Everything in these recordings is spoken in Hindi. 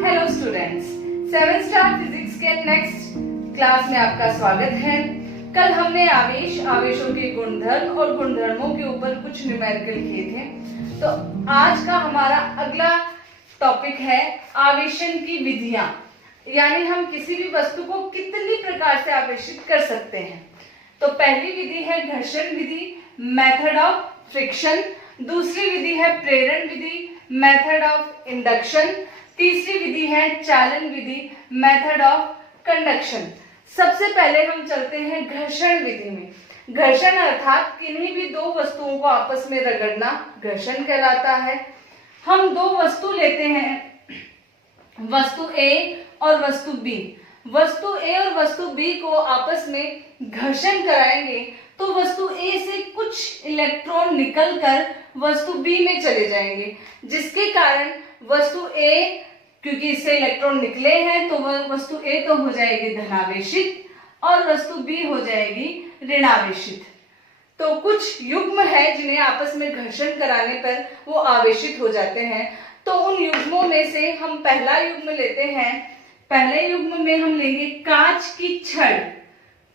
हेलो स्टूडेंट्स, 7 स्टार फिजिक्स के नेक्स्ट क्लास में आपका स्वागत है। कल हमने आवेशों के गुणधर्म और गुणधर्मों के ऊपर कुछ न्यूमेरिकल किए थे। तो आज का हमारा अगला टॉपिक है आवेशन की विधियां, यानी हम किसी भी वस्तु को कितनी प्रकार से आवेशित कर सकते हैं। तो पहली विधि है घर्षण विधि, मेथड ऑफ फ्रिक्शन। दूसरी विधि है प्रेरण विधि, मेथड ऑफ इंडक्शन। तीसरी विधि है चालन विधि, मेथड ऑफ कंडक्शन। सबसे पहले हम चलते हैं घर्षण विधि में। घर्षण अर्थात किन्हीं भी दो वस्तुओं को आपस में रगड़ना घर्षण कहलाता है। हम दो वस्तु लेते हैं, वस्तु A और वस्तु B। वस्तु A और वस्तु B को आपस में घर्षण कराएंगे तो वस्तु A से कुछ इलेक्ट्रॉन निकलकर वस्तु B में चले जाएंगे, जिसके कारण वस्तु A, क्योंकि इससे इलेक्ट्रॉन निकले हैं तो वह वस्तु A तो हो जाएगी धनावेशित और वस्तु B हो जाएगी ऋणावेशित। तो कुछ युग्म है जिन्हें आपस में घर्षण कराने पर वो आवेशित हो जाते हैं। तो उन युग्मों में से हम पहला युग्म लेते हैं। पहले युग्म में हम लेंगे कांच की छड़।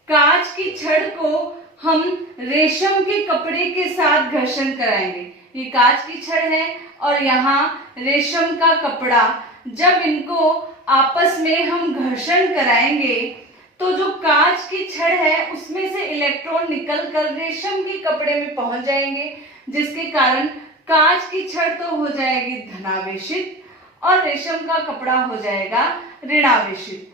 कांच की छड़ को हम रेशम के कपड़े के साथ घर्षण कराएंगे। ये कांच की छड़ है और यहाँ रेशम का कपड़ा, जब इनको आपस में हम घर्षण कराएंगे तो जो कांच की छड़ है उसमें से इलेक्ट्रॉन निकलकर रेशम के कपड़े में पहुंच जाएंगे, जिसके कारण कांच की छड़ तो हो जाएगी धनावेशित और रेशम का कपड़ा हो जाएगा ऋणावेशित।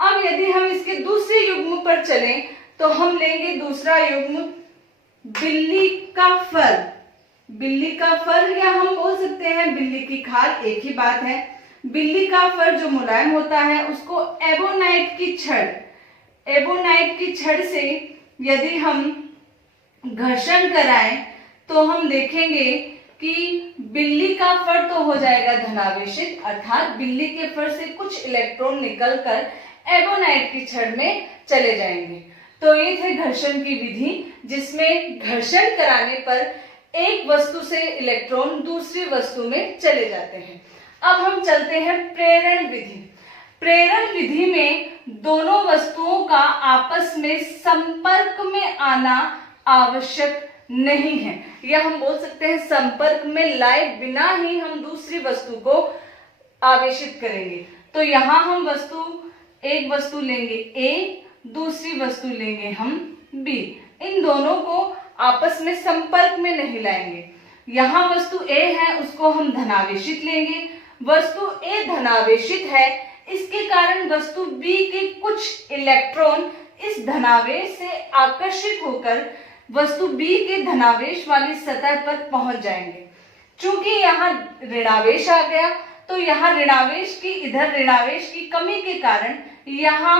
अब यदि हम इसके दूसरे युग्म पर चलें तो हम लेंगे दूसरा युग्म बिल्ली का फर। बिल्ली का फर या हम बोल सकते हैं बिल्ली की खाल, एक ही बात है। बिल्ली का फर जो मुलायम होता है उसको एबोनाइट की छड़, एबोनाइट की छड़ से यदि हम घर्षण कराएं तो हम देखेंगे कि बिल्ली का फर तो हो जाएगा धनावेशित, अर्थात बिल्ली के फर से कुछ इलेक्ट्रॉन निकलकर एबोनाइट की छड़ में चले जाएंगे। तो ये थे घर्षण की विधि, जिसमें घर्षण कराने पर एक वस्तु से इलेक्ट्रॉन दूसरी वस्तु में चले जाते हैं। अब हम चलते हैं प्रेरण विधि। प्रेरण विधि में दोनों वस्तुओं का आपस में संपर्क में आना आवश्यक नहीं है, या हम बोल सकते हैं संपर्क में लाए बिना ही हम दूसरी वस्तु को आवेशित करेंगे। तो यहाँ हम एक वस्तु लेंगे A, दूसरी वस्तु लेंगे हम B। इन दोनों को आपस में संपर्क में नहीं लाएंगे। यहाँ वस्तु A है, उसको हम धनावेशित लेंगे। वस्तु A धनावेशित है, इसके कारण वस्तु B के कुछ इलेक्ट्रॉन इस धनावेश से आकर्षित होकर वस्तु B के धनावेश वाली सतह पर पहुंच जाएंगे। चूंकि यहाँ ऋणावेश आ गया तो यहाँ ऋणावेश की इधर ऋणावेश की कमी के कारण यहाँ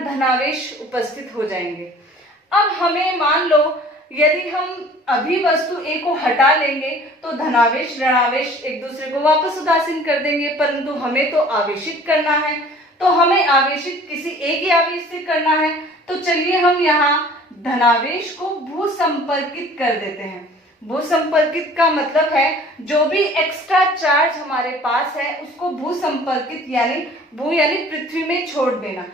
धनावेश उपस्थित हो जाएंगे। अब हमें मान लो यदि हम अभी वस्तु A को हटा लेंगे तो धनावेश ऋणावेश एक दूसरे को वापस उदासीन कर देंगे, परंतु हमें तो आवेशित करना है, तो हमें आवेशित किसी एक ही आवेश से करना है। तो चलिए हम यहाँ धनावेश को भूसंपर्कित कर देते हैं। भूसंपर्कित का मतलब है जो भी एक्स्ट्रा चार्ज हमारे पास है उसको भूसंपर्कित यानी पृथ्वी में छोड़ देना।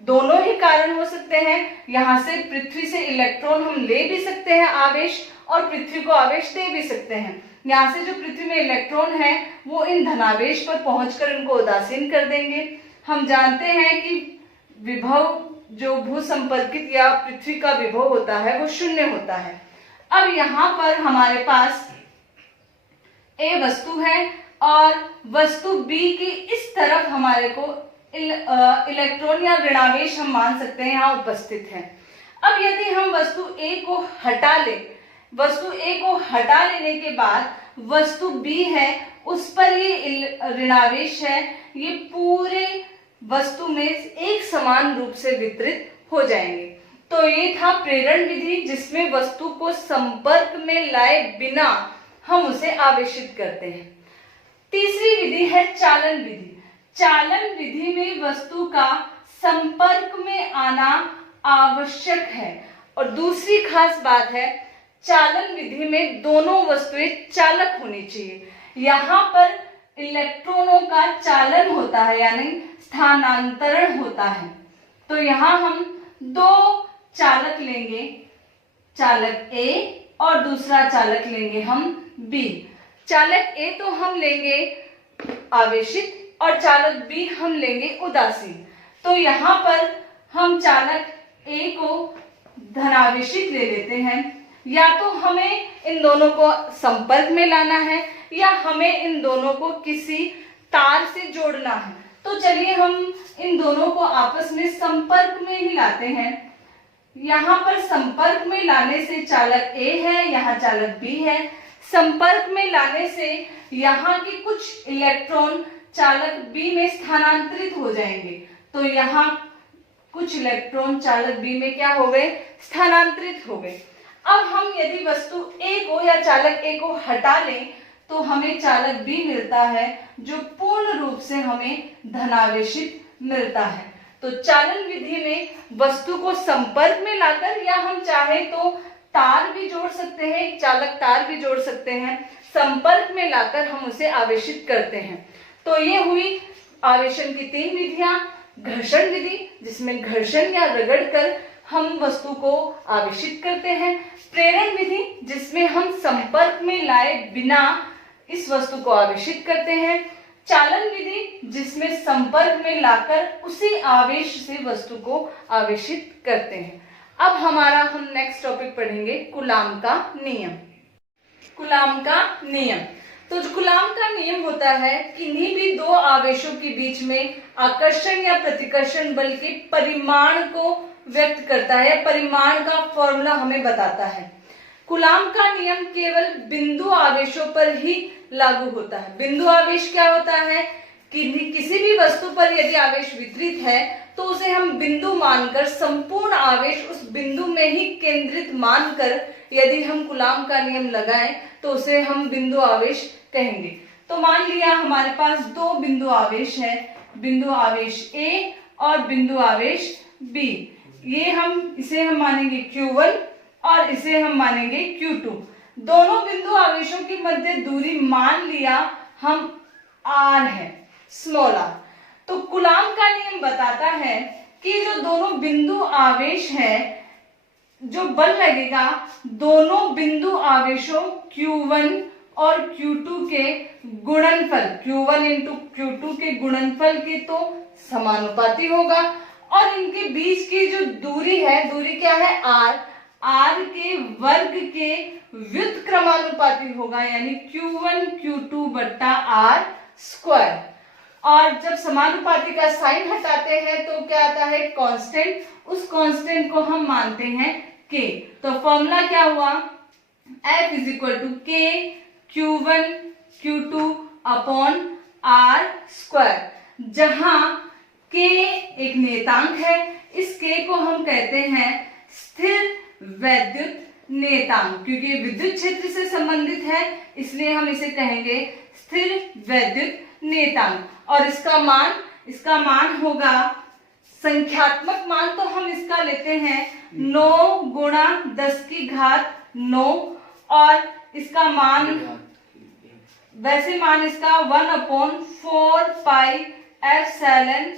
दोनों ही कारण हो सकते हैं, यहाँ से पृथ्वी से इलेक्ट्रॉन हम ले भी सकते हैं आवेश और पृथ्वी को आवेश दे भी सकते हैं। यहाँ से जो पृथ्वी में इलेक्ट्रॉन है वो इन धनावेश पर पहुंचकर इनको उदासीन कर देंगे। हम जानते हैं कि विभव जो भूसंपर्कित या पृथ्वी का विभव होता है वो शून्य होता है। अब यहाँ पर हमारे पास A वस्तु है और वस्तु B की इस तरफ हमारे को इलेक्ट्रॉन या ऋणावेश हम मान सकते हैं यहाँ उपस्थित है। अब यदि हम वस्तु A को हटा ले, वस्तु A को हटा लेने के बाद वस्तु B है उस पर ये ऋणावेश है, ये पूरे वस्तु में एक समान रूप से वितरित हो जाएंगे। तो ये था प्रेरण विधि, जिसमें वस्तु को संपर्क में लाए बिना हम उसे आवेशित करते हैं। तीसरी विधि है चालन विधि। चालन विधि में वस्तु का संपर्क में आना आवश्यक है। और दूसरी खास बात है, चालन विधि में दोनों वस्तुएं चालक होनी चाहिए। यहाँ पर इलेक्ट्रॉन विद्युतों का चालन होता है यानी स्थानांतरण होता है। तो यहाँ हम दो चालक लेंगे, चालक A और दूसरा चालक लेंगे हम B। चालक A तो हम लेंगे आवेशित और चालक B हम लेंगे उदासीन। तो यहाँ पर हम चालक A को धनावेशित ले लेते हैं। या तो हमें इन दोनों को संपर्क में लाना है या हमें इन दोनों को किसी तार से जोड़ना है। तो चलिए हम इन दोनों को आपस में संपर्क में ही लाते हैं। यहाँ पर संपर्क में लाने से चालक A है, यहाँ चालक B है। संपर्क में लाने से यहाँ के कुछ इलेक्ट्रॉन चालक B में स्थानांतरित हो जाएंगे। तो यहाँ कुछ इलेक्ट्रॉन चालक B में क्या हो गए, स्थानांतरित हो गए। अब हम यदि वस्तु A को या चालक A को हटा लें तो हमें चालक B मिलता है जो पूर्ण रूप से हमें धनावेशित मिलता है। तो चालन विधि में वस्तु को संपर्क में लाकर या हम चाहे तो तार भी जोड़ सकते हैं, एक चालक तार भी जोड़ सकते हैं, संपर्क में लाकर हम उसे आवेशित करते हैं। तो ये हुई आवेशन की 3 विधियां। घर्षण विधि जिसमें घर्षण या रगड़ कर हम वस्तु को आवेशित करते हैं। प्रेरण विधि जिसमें हम संपर्क में लाए बिना इस वस्तु को आवेशित करते हैं। चालन विधि जिसमें संपर्क में लाकर उसी आवेश से वस्तु को आवेशित करते हैं। अब हम नेक्स्ट टॉपिक पढ़ेंगे कूलाम का नियम। कूलाम का नियम, तो जो कूलाम का नियम होता है किन्हीं भी दो आवेशों के बीच में आकर्षण या प्रतिकर्षण बल के परिमाण को व्यक्त करता है, परिमाण का फॉर्मूला हमें बताता है। कूलाम का नियम केवल बिंदु आवेशों पर ही लागू होता है। बिंदु आवेश क्या होता है कि किसी भी वस्तु पर यदि आवेश वितरित है तो उसे हम बिंदु मानकर संपूर्ण आवेश उस बिंदु में ही केंद्रित मानकर यदि हम कूलाम का नियम लगाएं तो उसे हम बिंदु आवेश कहेंगे। तो मान लिया हमारे पास दो बिंदु आवेश है, बिंदु आवेश A और बिंदु आवेश B। इसे हम मानेंगे Q1 और इसे हम मानेंगे Q2। दोनों बिंदु आवेशों के मध्य दूरी मान लिया हम R है, स्मॉल r। तो कूलाम का नियम बताता है कि जो दोनों बिंदु आवेश है, जो बल लगेगा दोनों बिंदु आवेशों Q1 और Q2 के गुणनफल, Q1 इंटू Q2 के गुणनफल के तो समानुपाती होगा। और इनके बीच की जो दूरी है, दूरी क्या है R, R के वर्ग के व्युत्क्रमानुपाती होगा, यानी Q1 Q2 बट्टा R स्क्वायर। और जब समानुपाती का साइन हटाते हैं तो क्या आता है, कांस्टेंट। उस कांस्टेंट को हम मानते हैं K। तो फॉर्मूला क्या हुआ, F is equal to K Q1 Q2 upon R square, जहां K एक नियतांक है। इस K को हम कहते हैं स्थिर वैद्युत नियतांक, क्योंकि ये विद्युत क्षेत्र से संबंधित है इसलिए हम इसे कहेंगे स्थिर वैद्युत नियतांक। और इसका मान होगा, संख्यात्मक मान तो हम इसका लेते हैं 9 गुणा 10 की घात 9 और इसका मान वैसे मान इसका 1/4 पाई एप्सिलॉन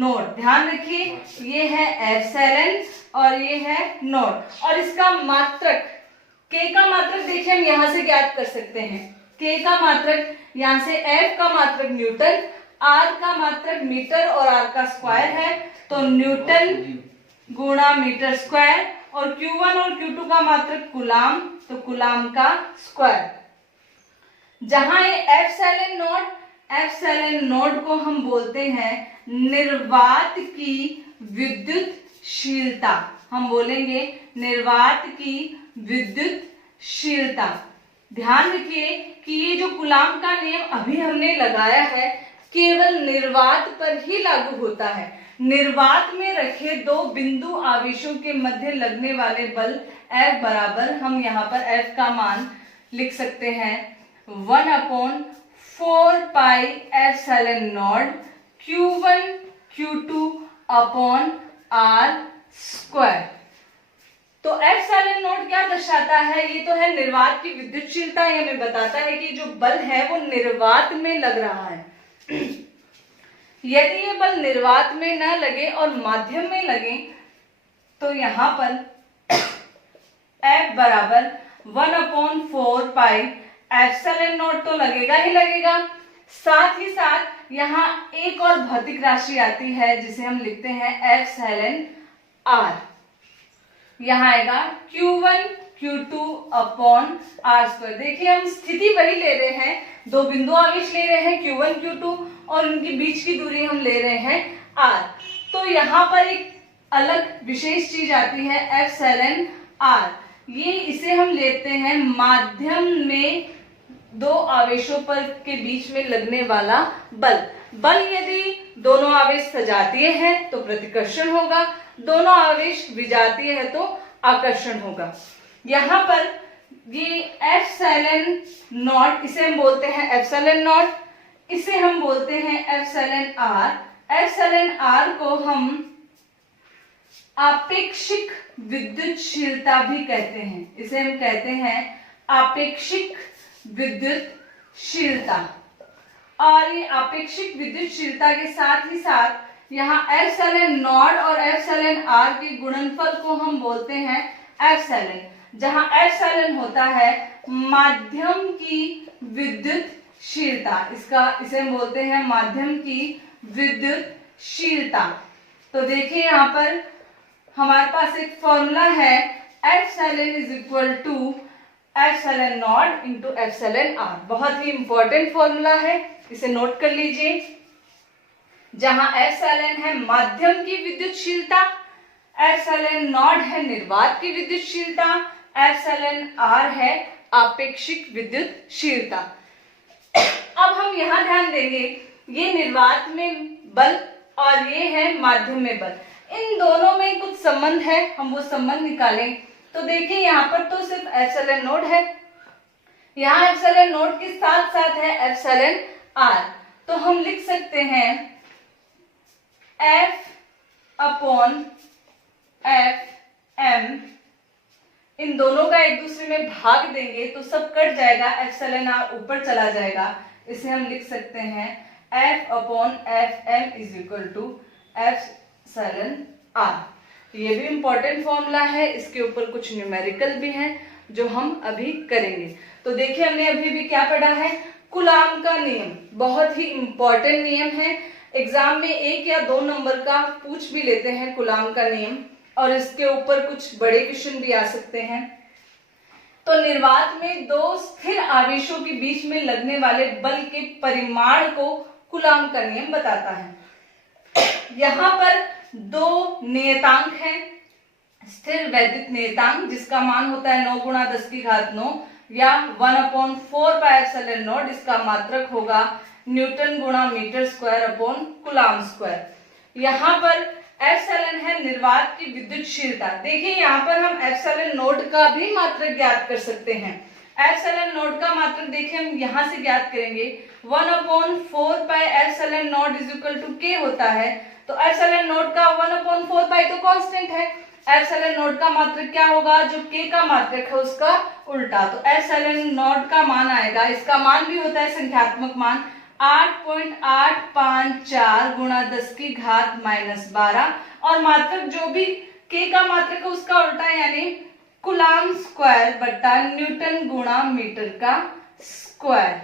नॉट। ध्यान रखिए ये है एप्सिलॉन और ये है नॉट। और इसका मात्रक K का मात्रक देखिए हम यहां से ज्ञात कर सकते हैं। K का मात्रक यहां से F का मात्रक न्यूटन, R का मात्रक मीटर और R का स्क्वायर है, तो न्यूटन गुणा मीटर स्क्वायर। और Q1 और Q2 का मात्रक कूलाम, तो कूलाम का स्क्वायर। जहां ये एप्सिलॉन नॉट को हम बोलते हैं निर्वात की विद्युतशीलता, हम बोलेंगे निर्वात की विद्युतशीलता। ध्यान रखिए कि ये जो कूलाम का नियम अभी हमने लगाया है केवल निर्वात पर ही लागू होता है। निर्वात में रखे दो बिंदु आवेशों के मध्य लगने वाले बल F बराबर, हम यहाँ पर F का मान लिख सकते हैं 1/4 pi epsilon not Q1 Q2 upon R square. तो एप्सिलॉन नॉट क्या दर्शाता है, ये तो है निर्वात की विद्युतशीलता। ये हमें बताता है कि जो बल है वो निर्वात में लग रहा है। यदि ये बल निर्वात में न लगे और माध्यम में लगे तो यहाँ पर F बराबर 1/4 पाई एप्सिलॉन नॉट तो लगेगा ही लगेगा। साथ ही साथ यहाँ एक और भौतिक राशि आती है जिसे हम लिखते हैं एप्सिलॉन R। यहाँ आएगा Q1 Q2 अपॉन R²। देखिए हम स्थिति वही ले रहे हैं, दो बिंदु आवेश ले रहे हैं Q1 Q2 और उनकी बीच की दूरी हम ले रहे हैं R। तो यहाँ पर एक अलग विशेष चीज आती है एप्सिलॉन R। ये इसे हम लेते हैं माध्यम में दो आवेशों पर के बीच में लगने वाला बल। बल यदि दोनों आवेश सजातीय हैं तो प्रतिकर्षण होगा, दोनों आवेश विजातीय है तो आकर्षण होगा। यहाँ पर ये एप्सिलॉन नॉट, इसे हम बोलते हैं एप्सिलॉन नॉट, इसे हम बोलते हैं एप्सिलॉन R। एप्सिलॉन R को हम आपेक्षिक विद्युतशीलता भी कहते हैं, इसे हम कहते हैं आपेक्षिक विद्युतशीलता। और ये आपेक्षिक विद्युतशीलता के साथ ही साथ यहाँ एप्सिलॉन नॉट और एप्सिलॉन R के गुणनफल को हम बोलते हैं एप्सिलॉन, जहाँ एप्सिलॉन होता है माध्यम की विद्युतशीलता, इसे हम बोलते हैं माध्यम की विद्युतशीलता। तो देखिए यहाँ पर हमारे पास एक फॉर्मूला है epsilon is equal to epsilon not into epsilon R। बहुत ही इंपॉर्टेंट फॉर्मूला है, इसे नोट कर लीजिए। जहां एप्सिलॉन है माध्यम की विद्युतशीलता, एप्सिलॉन नॉट है निर्वात की विद्युतशीलता, एप्सिलॉन R है आपेक्षिक विद्युतशीलता। अब हम यहाँ ध्यान देंगे, ये निर्वात में बल और ये है माध्यम में बल, इन दोनों में कुछ संबंध है, हम वो संबंध निकालें। तो देखिए यहाँ पर तो सिर्फ एप्सिलॉन नोट है, यहाँ एप्सिलॉन नोट के साथ साथ है एप्सिलॉन R। तो हम लिख सकते हैं F अपॉन FM, इन दोनों का एक दूसरे में भाग देंगे तो सब कट जाएगा, एप्सिलॉन R ऊपर चला जाएगा। इसे हम लिख सकते हैं F upon FM is equal to epsilon R। ये भी इंपॉर्टेंट फॉर्मूला है, इसके ऊपर कुछ न्यूमेरिकल भी हैं जो हम अभी करेंगे। तो देखिए हमने अभी भी क्या पढ़ा है, कूलाम का नियम, बहुत ही इंपॉर्टेंट नियम है। एग्जाम में 1 या 2 नंबर का पूछ भी लेते हैं कूलाम का नियम, और इसके ऊपर कुछ बड़े क्वेश्चन भी आ सकते हैं। तो निर्वात में दो स्थिर आवेशों के बीच में लगने वाले बल के परिमाण को कूलाम का नियम बताता है। यहाँ पर दो नियतांक हैं, स्थिर वैद्युत नियतांक जिसका मान होता है 9 गुणा 10 की घात 9 या 1/4 पाई एप्सिलॉन नॉट, इसका मात्रक होगा न्यूटन गुणा metre square upon coulomb square. यहाँ पर एप्सिलॉन है निर्वात की विद्युतशीलता। देखिए यहाँ पर हम एप्सिलॉन नोट का भी मात्रक ज्ञात कर सकते हैं। एप्सिलॉन नोट का मात्रक देखिए हम यहाँ से ज्ञात करेंगे, 1/4 pi epsilon not is equal to K होता है। तो एप्सिलॉन नोट का 1/4 पाई तो कांस्टेंट है, एप्सिलॉन नोट का मात्रक क्या होगा, जो K का मात्रक है उसका उल्टा। तो एप्सिलॉन नोट का मान आएगा, इसका मान भी होता है संख्यात्मक मान 8.854 गुणा 10 की घात -12, और मात्रक जो भी K का मात्रक है उसका उल्टा, यानी कूलाम स्क्वायर बटा न्यूटन गुणा मीटर का स्क्वायर।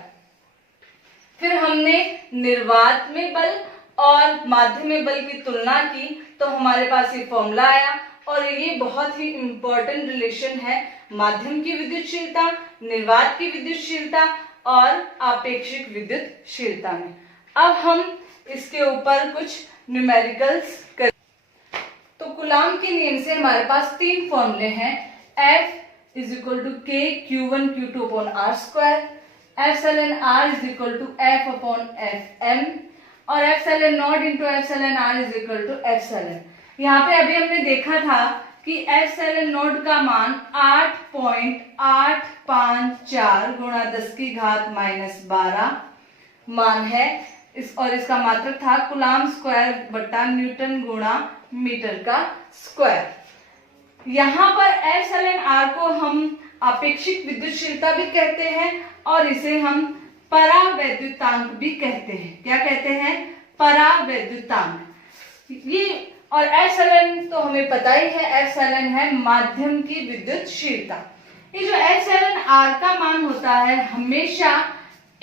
फिर हमने निर्वात में बल और माध्यम में बल की तुलना की तो हमारे पास ये फॉर्मूला आया, और ये बहुत ही इंपॉर्टेंट रिलेशन है माध्यम की विद्युतशीलता, निर्वात की विद्युतशीलता और आपेक्षिक विद्युतशीलता में। अब हम इसके ऊपर कुछ न्यूमेरिकल्स करें। तो कूलाम के नियम से हमारे पास 3 फॉर्मूले हैं, F is equal to K Q1 Q2 upon R², epsilon R is equal to F upon FM, और epsilon not into epsilon R is equal to epsilon. यहाँ पे अभी हमने देखा था कि एप्सिलॉन नॉट का मान 8.854 गुणा 10 की घात -12 मान है, और इसका मात्रक था कूलाम स्क्वायर बटा न्यूटन गुणा मीटर का स्क्वायर। यहाँ पर एप्सिलॉन R को हम आपेक्षिक विद्युतशीलता भी कहते हैं, और इसे हम परावैद्युतांक भी कहते हैं। क्या कहते हैं? परावैद्युतांक। ये और एप्सिलॉन तो हमें पता ही है, एप्सिलॉन है माध्यम की विद्युतशीलता। ये जो एप्सिलॉन आर का मान होता है हमेशा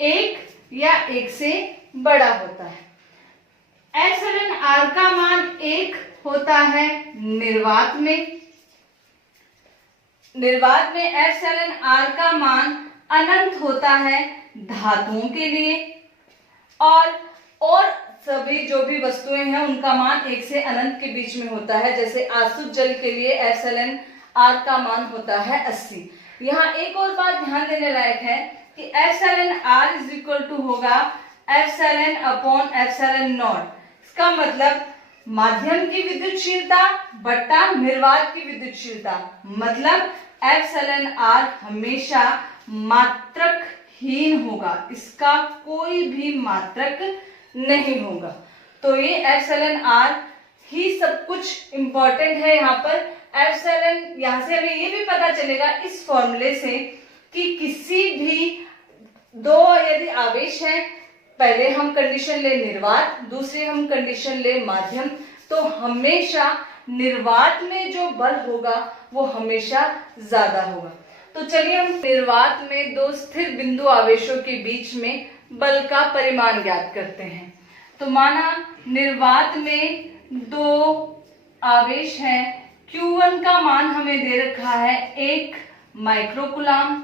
1 या 1 से बड़ा होता है। एप्सिलॉन आर का मान 1 होता है निर्वात में। निर्वात में एप्सिलॉन आर का मान अनंत होता है धातुओं के लिए, और सभी जो भी वस्तुएं हैं उनका मान 1 से अनंत के बीच में होता है। जैसे आसुत जल के लिए एप्सिलॉन आर का मान होता है 80। यहाँ एक और बात ध्यान देने लायक है कि epsilon R is equal to होगा एप्सिलॉन अपॉन एप्सिलॉन नॉट। इसका मतलब माध्यम की विद्युतशीलता बट्टा निर्वात की विद्युतशीलता, मतलब एप्सिलॉन आर हमेशा मात्रकहीन होगा, इसका कोई भी मात्रक नहीं होगा। तो ये एप्सिलॉन आर ही सब कुछ इंपॉर्टेंट है यहाँ पर। एप्सिलॉन, यहाँ से हमें ये भी पता चलेगा इस फॉर्मूले से कि किसी भी दो यदि आवेश है, पहले हम कंडीशन ले निर्वात, दूसरी हम कंडीशन ले माध्यम, तो हमेशा निर्वात में जो बल होगा वो हमेशा ज्यादा होगा। तो चलिए हम निर्वात में दो स्थिर बिंदु आवेशों के बीच में बल का परिमाण ज्ञात करते हैं। तो माना निर्वात में दो आवेश हैं, Q1 का मान हमें दे रखा है 1 माइक्रोकुलाम,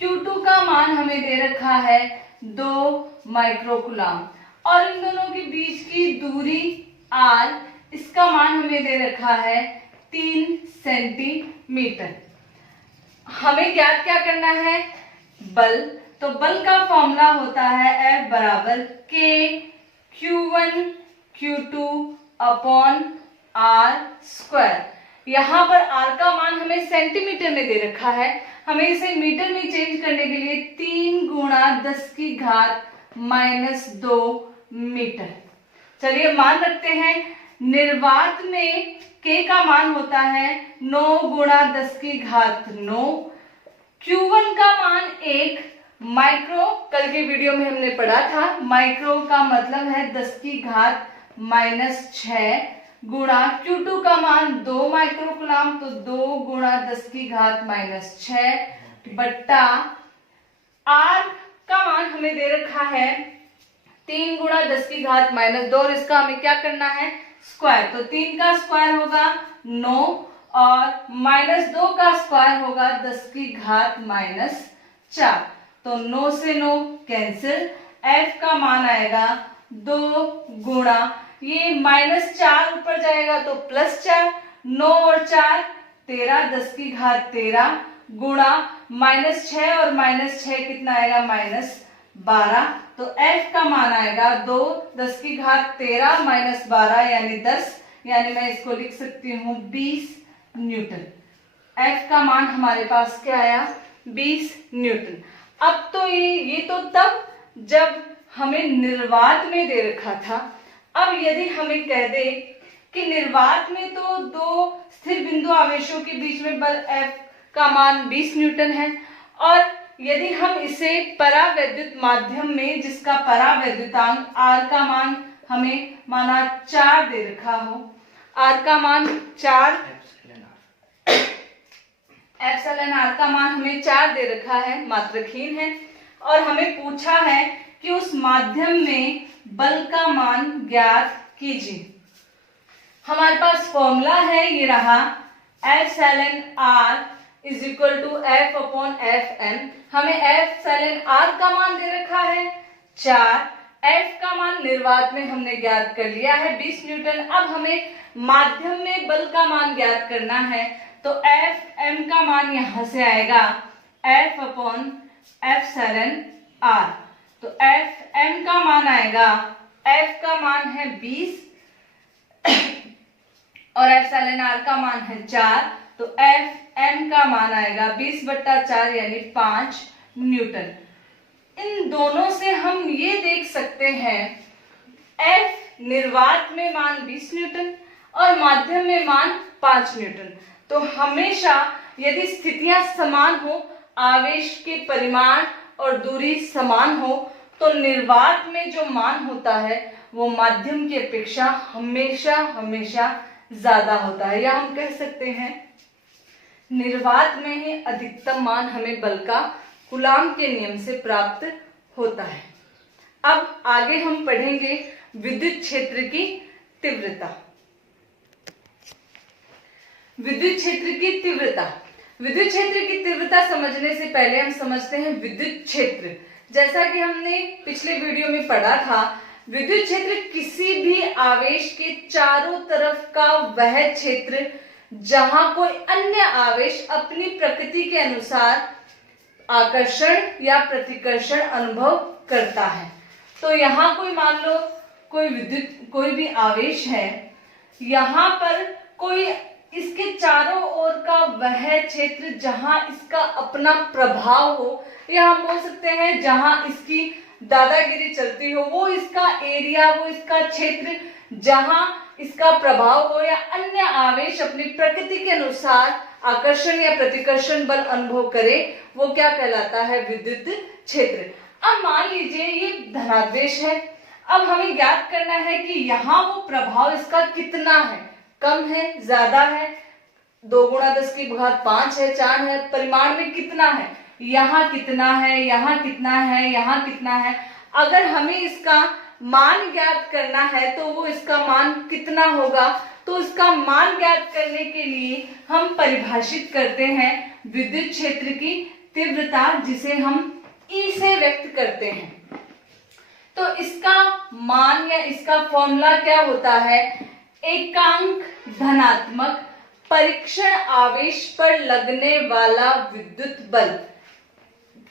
Q2 का मान हमें दे रखा है 2 माइक्रोकुलाम, और इन दोनों के बीच की दूरी R, इसका मान हमें दे रखा है 3 सेंटीमीटर। हमें ज्ञात क्या करना है? बल। तो बल का फॉर्मूला होता है F बराबर K Q1 Q2 upon R square. यहाँ पर R का मान हमें सेंटीमीटर में दे रखा है, हमें इसे मीटर में चेंज करने के लिए 3 गुणा 10 की घात -2 मीटर। चलिए मान रखते हैं निर्वात में K का मान होता है 9 गुणा 10 की घात 9, Q1 का मान 1 माइक्रो, कल के वीडियो में हमने पढ़ा था माइक्रो का मतलब है 10 की घात -6 गुणा Q2 का मान 2 माइक्रोकुलाम, तो 2 गुणा 10 की घात -6 बट्टा R का मान हमें दे रखा है 3 गुणा 10 की घात -2, और इसका हमें क्या करना है? स्क्वायर। तो 3 का स्क्वायर होगा 9 और -2 का स्क्वायर होगा 10 की घात -4, तो 9 से 9 कैंसिल। F का मान आएगा 2 गुणा, ये -4 ऊपर जाएगा तो +4, 9 और 4 13, 10 की घात 13 गुणा -6 और -6 कितना आएगा? -12। तो F का मान आएगा 2 10 की घात 13 -12 यानी 10, यानी मैं इसको लिख सकती हूँ 20 न्यूटन। F का मान हमारे पास क्या आया? 20 न्यूटन। अब तो ये तो तब जब हमें निर्वात में दे रखा था। अब यदि हमें कह दे कि निर्वात में तो दो स्थिर बिंदु आवेशों के बीच में बल F का मान 20 न्यूटन है, और यदि हम इसे परावैद्युत माध्यम में जिसका परावैद्युतांक R का मान हमें माना 4 दे रखा हो, R का मान 4, एप्सिलॉन R का मान हमें 4 दे रखा है, मात्रकहीन है, और हमें पूछा है कि उस माध्यम में बल का मान ज्ञात कीजिए। हमारे पास फॉर्मूला है, ये रहा epsilon R is equal to F upon Fm। हमें एप्सिलॉन R का मान दे रखा है 4, F का मान निर्वात में हमने ज्ञात कर लिया है 20 न्यूटन। अब हमें माध्यम में बल का मान ज्ञात करना है, तो Fm का मान यहां से आएगा F अपॉन एप्सिलॉन R। तो Fm का मान आएगा, F का मान है 20 और एप्सिलॉन R का मान है 4, तो Fm का मान आएगा 20/4 यानी 5 न्यूटन। इन दोनों से हम ये देख सकते हैं F निर्वात में मान 20 न्यूटन और माध्यम में मान 5 न्यूटन। तो हमेशा यदि स्थितियां समान हो, आवेश के परिमाण और दूरी समान हो, तो निर्वात में जो मान होता है वो माध्यम की अपेक्षा हमेशा हमेशा ज्यादा होता है, या हम कह सकते हैं निर्वात में ही अधिकतम मान हमें बल का कूलाम के नियम से प्राप्त होता है। अब आगे हम पढ़ेंगे विद्युत क्षेत्र की तीव्रता। विद्युत क्षेत्र की तीव्रता, विद्युत क्षेत्र की तीव्रता समझने से पहले हम समझते हैं विद्युत क्षेत्र। जैसा कि हमने पिछले वीडियो में पढ़ा था, विद्युत क्षेत्र किसी भी आवेश के चारों तरफ का वह क्षेत्र जहां कोई अन्य आवेश अपनी प्रकृति के अनुसार आकर्षण या प्रतिकर्षण अनुभव करता है। तो यहाँ कोई मान लो कोई भी आवेश है, यहाँ पर कोई इसके चारों ओर का वह क्षेत्र जहां इसका अपना प्रभाव हो, या हम बोल सकते हैं जहां इसकी दादागिरी चलती हो, वो इसका एरिया, वो इसका क्षेत्र जहां इसका प्रभाव हो या अन्य आवेश अपनी प्रकृति के अनुसार आकर्षण या प्रतिकर्षण बल अनुभव करे, वो क्या कहलाता है? विद्युत क्षेत्र। अब मान लीजिए ये धनावेश है, अब हमें ज्ञात करना है कि यहाँ वो प्रभाव इसका कितना है, कम है, ज्यादा है, 2 × 10 की घात 5 है, 4 है, परिमाण में कितना है, यहाँ कितना है, यहाँ कितना है, यहाँ कितना है। अगर हमें इसका मान ज्ञात करना है तो वो इसका मान कितना होगा? तो इसका मान ज्ञात करने के लिए हम परिभाषित करते हैं विद्युत क्षेत्र की तीव्रता, जिसे हम E से व्यक्त करते हैं। तो इसका मान या इसका फॉर्मूला क्या होता है? एकांक धनात्मक परीक्षण आवेश पर लगने वाला विद्युत बल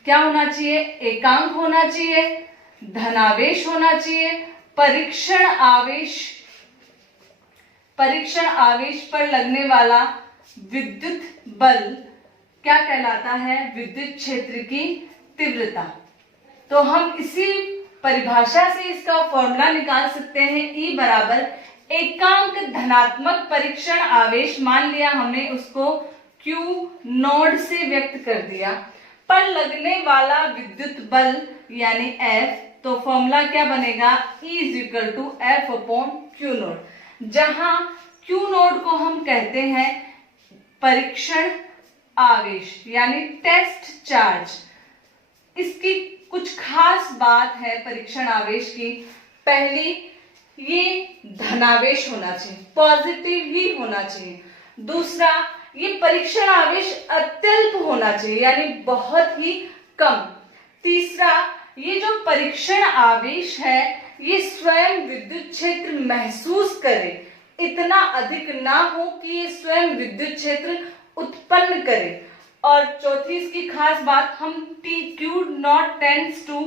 क्या होना चाहिए? एकांक होना चाहिए, धनावेश होना चाहिए, परीक्षण आवेश पर लगने वाला विद्युत बल क्या कहलाता है? विद्युत क्षेत्र की तीव्रता। तो हम इसी परिभाषा से इसका फॉर्मूला निकाल सकते हैं। E बराबर एकांक धनात्मक परीक्षण आवेश, मान लिया हमने उसको Q नोड से व्यक्त कर दिया, पर लगने वाला विद्युत बल यानी F। तो फॉर्मूला क्या बनेगा? E = F/Q नोड, जहां Q नोड को हम कहते हैं परीक्षण आवेश यानी टेस्ट चार्ज। इसकी कुछ खास बात है परीक्षण आवेश की। पहली, ये धनावेश होना चाहिए, पॉजिटिव ही होना चाहिए। दूसरा, ये परीक्षण आवेश अत्यल्प होना चाहिए यानी बहुत ही कम। तीसरा, ये जो परीक्षण आवेश है ये स्वयं विद्युत क्षेत्र महसूस करे, इतना अधिक ना हो कि ये स्वयं विद्युत क्षेत्र उत्पन्न करे। और चौथी इसकी खास बात, हम Q नॉट टेंड्स टू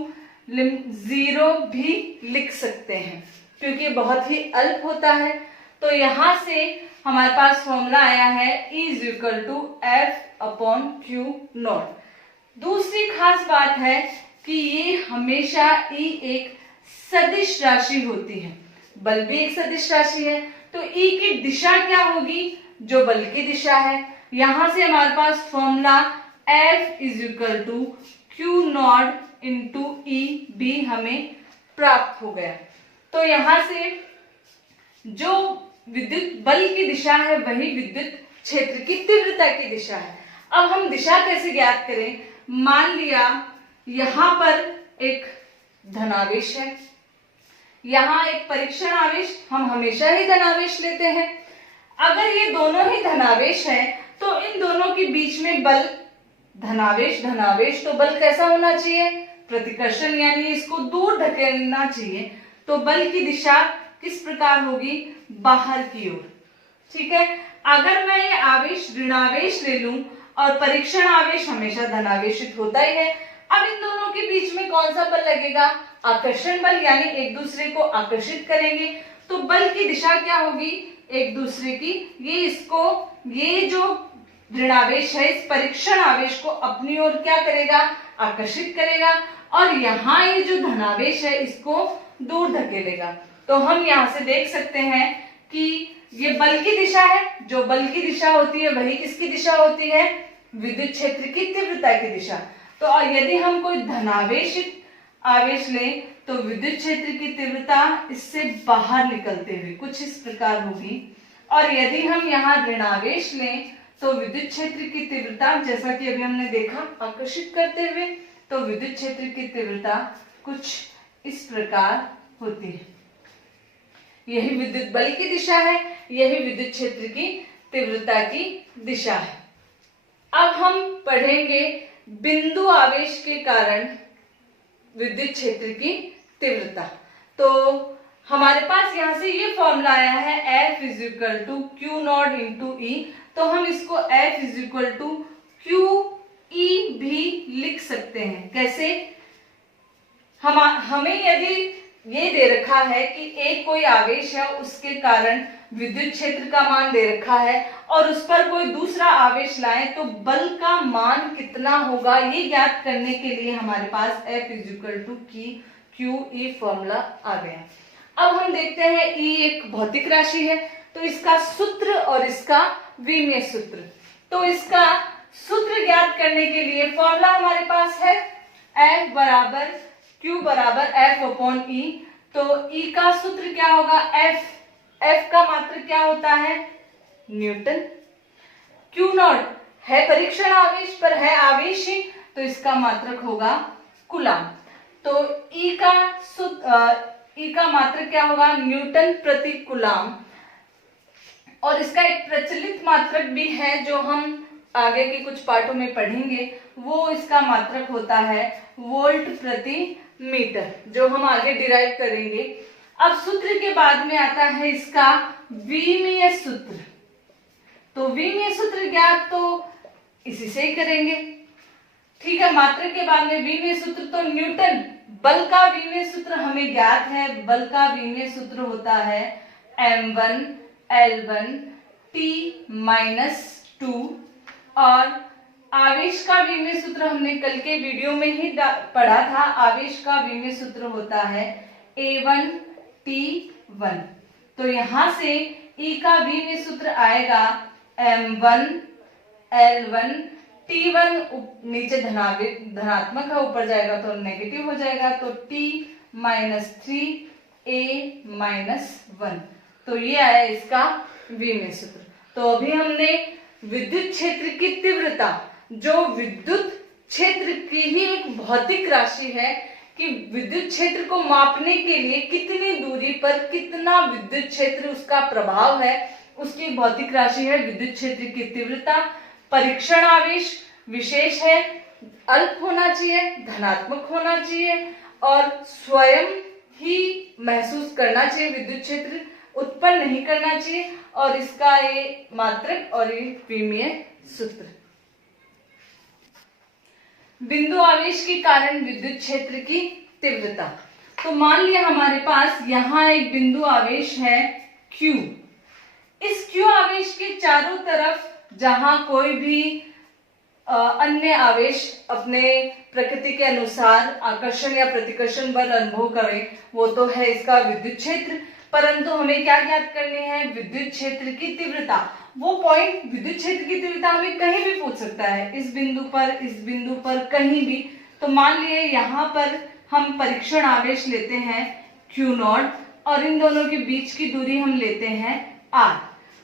0 भी लिख सकते हैं क्योंकि बहुत ही अल्प होता है। तो यहां से हमारे पास फॉर्मूला आया है E = F/Q नॉट। दूसरी खास बात है कि ये हमेशा E एक सदिश राशि होती है, बल भी एक सदिश राशि है। तो E की दिशा क्या होगी? जो बल की दिशा है। यहां से हमारे पास formula F = Q naught × E हमें प्राप्त हो गया। तो यहां से जो विद्युत बल की दिशा है वही विद्युत क्षेत्र की तीव्रता की दिशा है। अब हम दिशा कैसे ज्ञात करें? मान लिया यहां पर एक धनावेश है, यहां एक परीक्षण आवेश, हम हमेशा ही धनावेश लेते हैं। अगर ये दोनों ही धनावेश है तो इन दोनों के बीच में बल धनावेश धनावेश, तो बल कैसा होना चाहिए? प्रतिकर्षण, यानी इसको दूर धकेलना चाहिए। तो बल की दिशा किस प्रकार होगी? बाहर की ओर। ठीक है। अगर मैं ये आवेश ऋणावेश ले लूं और परीक्षण आवेश हमेशा धनावेशित होता ही है, अब इन दोनों के बीच में कौन सा बल लगेगा? आकर्षण बल, यानी एक दूसरे को आकर्षित करेंगे। तो बल की दिशा क्या होगी? एक दूसरे की, ये जो ऋणावेश है इस परीक्षण आवेश को अपनी ओर क्या करेगा? आकर्षित करेगा, और यहाँ ये जो धनावेश है इसको दूर धकेलेगा। तो हम यहाँ से देख सकते हैं कि ये बल की दिशा है, जो बल की दिशा होती है वही किसकी दिशा होती है? विद्युत क्षेत्र की तीव्रता की दिशा। तो यदि हम कोई धनावेशित आवेश लें तो विद्युत क्षेत्र की तीव्रता इससे बाहर निकलते हुए कुछ इस प्रकार होगी, और यदि हम यहाँ ऋणावेश लें तो विद्युत क्षेत्र की तीव्रता, जैसा कि अभी हमने देखा आकर्षित करते हुए, तो विद्युत क्षेत्र की तीव्रता कुछ इस प्रकार होती है। यही विद्युत बल की दिशा है, यही विद्युत क्षेत्र की तीव्रता की दिशा है। अब हम पढ़ेंगे बिंदु आवेश के कारण विद्युत क्षेत्र की तीव्रता। तो हमारे पास यहां से ये फॉर्मूला आया है F is to q naught into e, तो हम इसको F is to q e भी लिख सकते हैं। कैसे? हमें यदि ये दे रखा है कि एक कोई आवेश है, उसके कारण विद्युत क्षेत्र का मान दे रखा है, और उस पर कोई दूसरा आवेश लाए तो बल का मान कितना होगा, ये ज्ञात करने के लिए हमारे पास F is to q e formula आ गया। अब हम देखते हैं E एक भौतिक राशि है, तो इसका सूत्र और इसका विमीय सूत्र। तो इसका सूत्र ज्ञात करने के लिए फॉर्मूला हमारे पास है F बराबर Q बराबर F अपॉन E। तो E का सूत्र क्या होगा? F का मात्रक क्या होता है? न्यूटन। Q नॉट है परीक्षण आवेश पर है आवेश ही, तो इसका मात्रक होगा कूलाम। तो E का मात्रक क्या होगा? न्यूटन प्रति कूलाम। और इसका एक प्रचलित मात्रक भी है जो हम आगे के कुछ पाठों में पढ़ेंगे, वो इसका मात्रक होता है वोल्ट प्रति मीटर, जो हम आगे डिराइव करेंगे। अब सूत्र के बाद में आता है इसका विमीय सूत्र। तो विमीय सूत्र ज्ञात तो इसी से ही करेंगे, ठीक है। मात्रक के बाद में विमीय सूत्र, तो न्यूटन बल का विमीय सूत्र हमें ज्ञात है। बल का विमीय सूत्र होता है m1 L1 T - 2, और आवेश का विमीय सूत्र हमने कल के वीडियो में ही पढ़ा था। आवेश का विमीय सूत्र होता है A1 T1। तो यहां से E का विमीय सूत्र आएगा m1 L1 T1, नीचे धनात्मक है, ऊपर जाएगा तो नेगेटिव हो जाएगा, तो T - 3 A - 1। तो ये आया इसका विमीय सूत्र। तो अभी हमने विद्युत क्षेत्र की तीव्रता, जो विद्युत क्षेत्र की ही एक भौतिक राशि है, कि विद्युत क्षेत्र को मापने के लिए कितनी दूरी पर कितना विद्युत क्षेत्र उसका प्रभाव है, उसकी भौतिक राशि है विद्युत क्षेत्र की तीव्रता। परीक्षण आवेश विशेष है, अल्प होना चाहिए, धनात्मक होना चाहिए, और स्वयं ही महसूस करना चाहिए, विद्युत क्षेत्र उत्पन्न नहीं करना चाहिए। और इसका ये मात्रक और ये विमीय सूत्र। बिंदु आवेश के कारण विद्युत क्षेत्र की तीव्रता। तो मान लिया हमारे पास यहाँ एक बिंदु आवेश है Q। इस Q आवेश के चारों तरफ जहां कोई भी अन्य आवेश अपने प्रकृति के अनुसार आकर्षण या प्रतिकर्षण बल अनुभव करे, वो तो है इसका विद्युत क्षेत्र। परंतु हमें क्या ज्ञात करनी है? विद्युत क्षेत्र की तीव्रता। वो पॉइंट विद्युत क्षेत्र की तीव्रता हमें कहीं भी पूछ सकता है, इस बिंदु पर कहीं भी। तो मान लिए यहाँ पर हम परीक्षण आवेश लेते हैं Q0, और इन दोनों के बीच की दूरी हम लेते हैं R।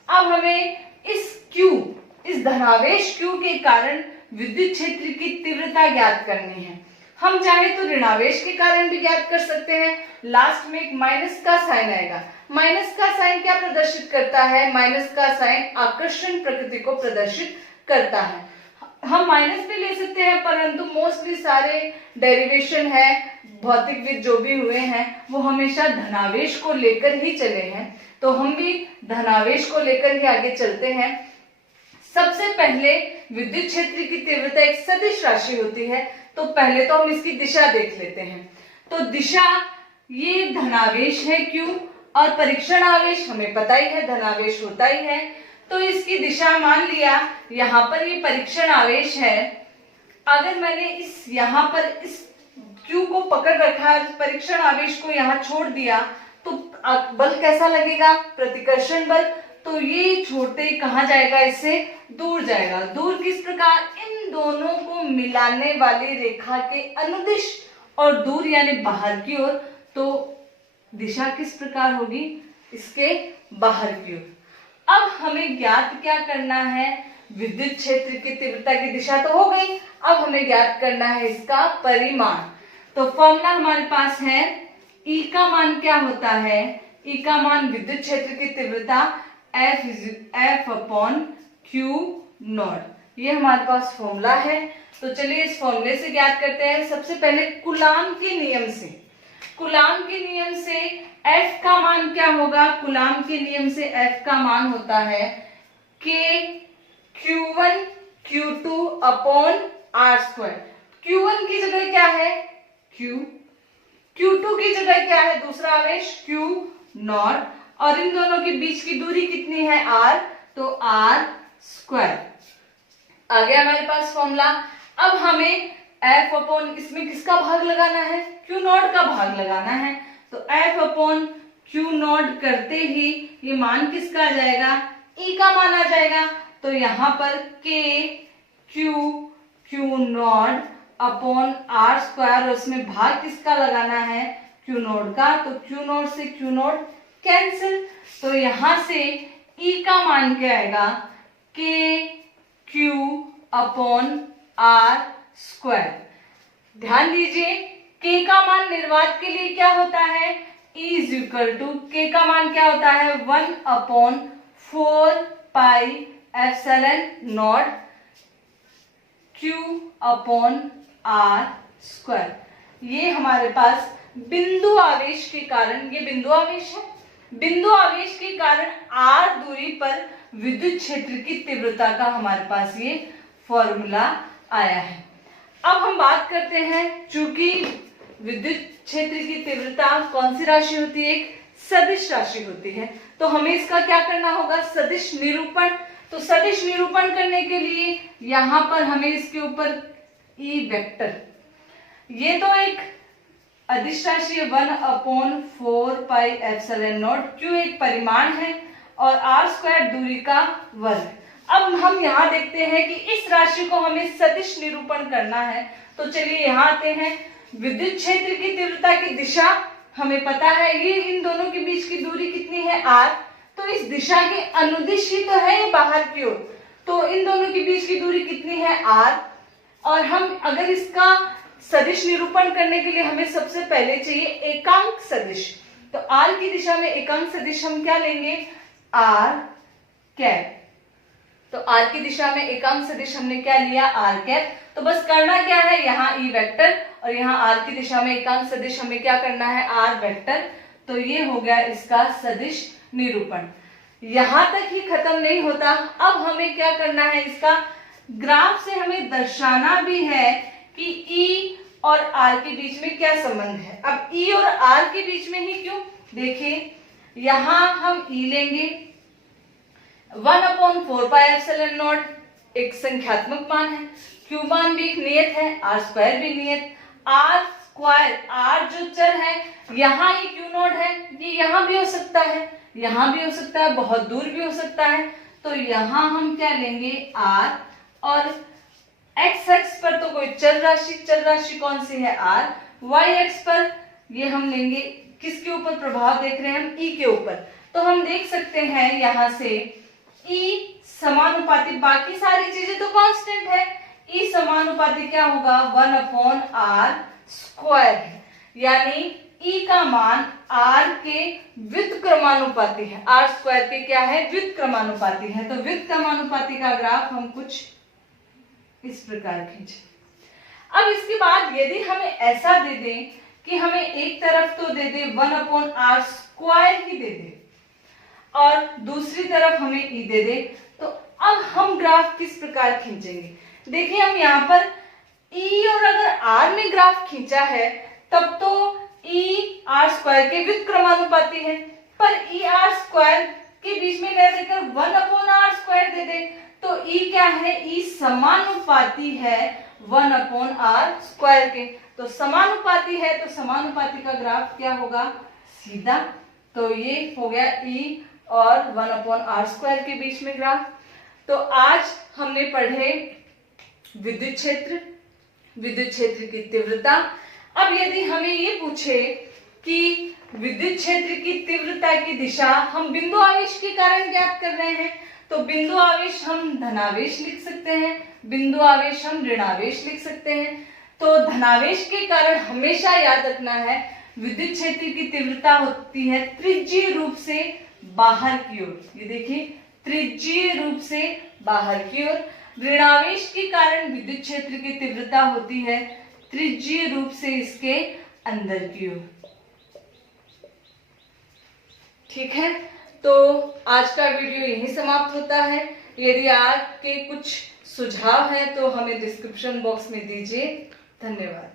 अब हमें इस धनावेश Q के कारण विद्युत क्षेत्र की तीव्रता ज्ञात करनी है। हम चाहे तो ऋणावेश के कारण भी ज्ञात कर सकते हैं। लास्ट में एक माइनस का साइन आएगा। माइनस का साइन क्या प्रदर्शित करता है? माइनस का साइन आकर्षण प्रकृति को प्रदर्शित करता है। हम माइनस भी ले सकते हैं, परंतु मोस्टली सारे डेरिवेशन है भौतिकविद जो भी हुए हैं, वो हमेशा धनावेश को लेकर ही चले हैं। तो हम भी धनावेश को लेकर ही आगे चलते हैं। सबसे पहले विद्युत क्षेत्र की तीव्रता एक सदिश राशि होती है, तो पहले तो हम इसकी दिशा देख लेते हैं। तो दिशा, ये धनावेश है Q, और परीक्षण आवेश हमें पता ही है धनावेश होता ही है। तो इसकी दिशा मान लिया यहाँ पर ये परीक्षण आवेश है। अगर मैंने यहाँ पर इस Q को पकड़ रखा, परीक्षण आवेश को यहाँ छोड़ दिया, तो बल कैसा लगेगा? प्रतिकर्षण बल। तो ये छोड़ते ही कहाँ जाएगा? इससे दूर जाएगा। दूर किस प्रकार? इन दोनों को मिलाने वाली रेखा के अनुदिश और दूर यानी बाहर की ओर, तो दिशा किस प्रकार होगी, इसके बाहर की ओर। अब हमें ज्ञात क्या करना है, विद्युत क्षेत्र की तीव्रता की दिशा तो हो गई, अब हमें ज्ञात करना है इसका परिमाण। तो फॉर्मूला हमारे पास है, E का मान क्या होता है, E का मान विद्युत क्षेत्र की तीव्रता F अपॉन Q नॉट, ये हमारे पास फॉर्मूला है। तो चलिए इस फॉर्मूले से ज्ञात करते हैं। सबसे पहले कूलाम के नियम से, कूलाम के नियम से F का मान क्या होगा, कूलाम के नियम से F का मान होता है K Q1 Q2 upon R square. Q1 की जगह क्या है Q, Q2 की जगह क्या है दूसरा आवेश Q नॉट, और इन दोनों के बीच की दूरी कितनी है R, तो R स्क्वायर। आ गया हमारे पास फॉर्मूला। अब हमें F अपॉन इसमें किसका भाग लगाना है, Q नॉट का भाग लगाना है। तो F अपॉन Q नॉट करते ही ये मान किसका आ जाएगा, E का मान आ जाएगा। तो यहाँ पर K Q not upon R square, और इसमें भाग किसका लगाना है, Q नॉट का। तो Q नॉट से Q नॉट कैंसिल, तो यहाँ से E का मान क्या आएगा, K Q upon R square. ध्यान दीजिए K का मान निर्वात के लिए क्या होता है, E is equal to, K का मान क्या होता है 1 upon 4 pi epsilon not Q upon R square. ये हमारे पास बिंदु आवेश के कारण, ये बिंदु आवेश है, बिंदु आवेश के कारण R दूरी पर विद्युत क्षेत्र की तीव्रता का हमारे पास ये फॉर्मूला आया है। अब हम बात करते हैं, चूंकि विद्युत क्षेत्र की तीव्रता कौन सी राशि होती है, एक सदिश राशि होती है, तो हमें इसका क्या करना होगा, सदिश निरूपण। तो सदिश निरूपण करने के लिए यहां पर हमें इसके ऊपर E वेक्टर, ये तो एक अदिश राशि 1 upon 4 pi epsilon not, Q एक परिमाण है और R स्क्वायर दूरी का वर्ग। अब हम यहाँ देखते हैं कि इस राशि को हमें सदिश निरूपण करना है। तो चलिए यहाँ आते हैं, विद्युत क्षेत्र की तीव्रता की दिशा हमें पता है, ये इन दोनों के बीच की दूरी कितनी है R, तो इस दिशा के अनुदिश ही तो है ये बाहर की ओर, तो इन दोनों के बीच की दूरी कितनी है R। और हम अगर इसका सदिश निरूपण करने के लिए हमें सबसे पहले चाहिए एकांक सदिश, तो R की दिशा में एकांक सदिश हम क्या लेंगे, R कैप। तो R की दिशा में एकांक सदिश हमने क्या लिया, R कैप। तो बस करना क्या है, यहाँ E वेक्टर और यहाँ R की दिशा में एकांक सदिश हमें क्या करना है, R वेक्टर। तो ये हो गया इसका सदिश निरूपण। यहां तक ही खत्म नहीं होता, अब हमें क्या करना है, इसका ग्राफ से हमें दर्शाना भी है कि E और R के बीच में क्या संबंध है। अब E और R के बीच में ही क्यों, देखिए यहां हम E लेंगे 1 अपॉन 4 पाई एप्सिलॉन नॉट, एक संख्यात्मक मान है, Q मान भी एक नियत है, R स्क्वायर भी नियत, R स्क्वायर, R जो चर है, यहाँ ये Q नॉट है, ये यहाँ भी हो सकता है, यहाँ भी हो सकता है, बहुत दूर भी हो सकता है। तो यहाँ हम क्या लेंगे R, और x एक्स पर तो कोई चर राशि कौन सी है R, y एक्स पर ये हम लेंगे, किसके ऊपर प्रभाव देख रहे हैं हम, E के ऊपर। तो हम देख सकते हैं यहाँ से E समानुपाती, बाकी सारी चीजें तो कांस्टेंट है, E समानुपाती क्या होगा 1 अपॉन R स्क्वायर है, यानी E का मान R के व्युत्क्रमानुपाती है, R स्क्वायर के क्या है, व्युत्क्रमानुपाती है। तो व्युत्क्रमानुपाती का ग्राफ हम कुछ इस प्रकार खींचे। अब इसके बाद यदि हमें ऐसा दे दें कि हमें एक तरफ तो दे दे 1 अपॉन R स्क्वायर ही दे दे और दूसरी तरफ हमें E दे दे, तो अब हम ग्राफ किस प्रकार खींचेंगे। देखिए हम यहाँ पर E और अगर R में ग्राफ खींचा है तब तो E R स्क्वायर के व्युत्क्रमानुपाती है, पर E R स्क्वायर के बीच में न देकर 1 अपॉन R स्क्वायर दे दे तो E क्या है, E समानुपाती है 1 अपॉन R स्क्वायर के। तो समानुपाती है तो समानुपाती का ग्राफ क्या होगा, सीधा। तो ये हो गया E और 1 अपॉन R स्क्वायर के बीच में ग्राफ। तो आज हमने पढ़े विद्युत क्षेत्र की तीव्रता। अब यदि हमें ये पूछे कि विद्युत क्षेत्र की तीव्रता की दिशा हम बिंदु आवेश के कारण ज्ञात कर रहे हैं, तो बिंदु आवेश हम धनावेश लिख सकते हैं, बिंदु आवेश हम ऋणावेश लिख सकते हैं। तो धनावेश के कारण हमेशा याद रखना है विद्युत क्षेत्र की तीव्रता होती है त्रिज्यीय रूप से बाहर की ओर। ये देखिए, त्रिज्यीय रूप से बाहर की ओर। ऋणावेश के कारण विद्युत क्षेत्र की तीव्रता होती है त्रिज्यीय रूप से इसके अंदर की ओर। ठीक है, तो आज का वीडियो यहीं समाप्त होता है। यदि आपके कुछ सुझाव हैं तो हमें डिस्क्रिप्शन बॉक्स में दीजिए। धन्यवाद।